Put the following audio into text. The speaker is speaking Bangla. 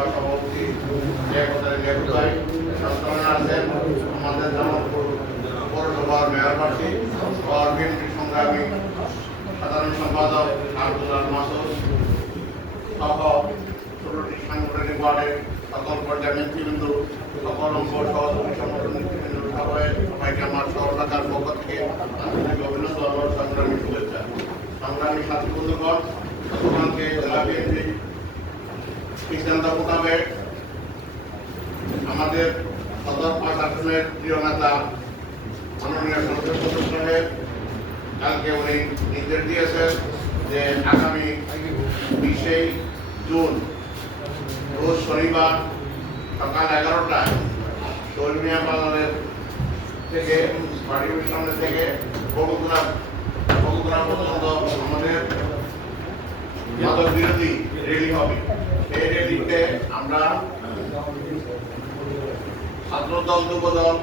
পৌরসভা সভাপতি সন্তানরা আছেন, আমাদের জামালপুর পৌরসভার মেয়র প্রার্থী বিএনপি সংগ্রামী সাধারণ সম্পাদক আব্দুল্লাহ মাসুদ সহ 16টি সাংগঠনিক ওয়ার্ডের সকল পর্যায়ের নেতৃবৃন্দ, সকল অঙ্গ সহযোগী সংগঠন নেতৃবৃন্দ, সবাইকে আমার সহযোগিতার পক্ষ থেকে আন্তরিক অভিনন্দন ও সংগ্রামী শুভেচ্ছা। সংগ্রামী সাথী বন্ধুগণ, গতকালকে জেলা বিএনপি সিদ্ধান্ত মোতাবেক আমাদের সদর 5 আসনের প্রিয় নেতা মাননীয় সংসদ সদস্য সাহেব কালকে উনি নির্দেশ দিয়েছেন যে আগামী 20 জুন রোজ শনিবার সকাল 11টায় শোলমিয়া বাজারের থেকে পার্টির সামনে থেকে বগুড়া পর্যন্ত আমাদের মাদক বিরোধী র্যালি হবে। এই র্যালিতে আমরা ছাত্রদল, যুবদল,